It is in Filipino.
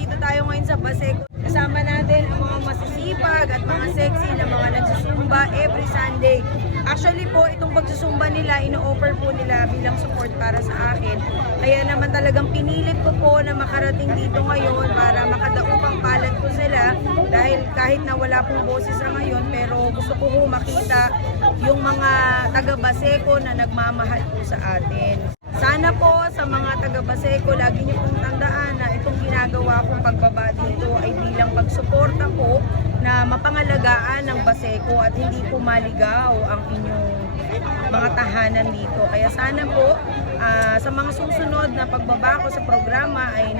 nandito tayo ngayon sa Baseco. Kasama natin ang mga masisipag at mga sexy na mga nagsusumba every Sunday. Actually po, itong pagsusumba nila, ino-offer po nila bilang support para sa akin. Kaya naman talagang pinilit ko po na makarating dito ngayon para makadaupang palad ko sila. Dahil kahit na wala pong boses sa ngayon, pero gusto ko po makita yung mga taga Baseco na nagmamahal po sa atin. Sana po sa mga taga Baseco, lagi niyo pong tandaan na itong ginagawa kong pagbaba dito ay bilang pagsuporta po na mapangalagaan ng Baseco at hindi po maligaw ang inyong mga tahanan dito. Kaya sana po sa mga susunod na pagbaba ko sa programa ay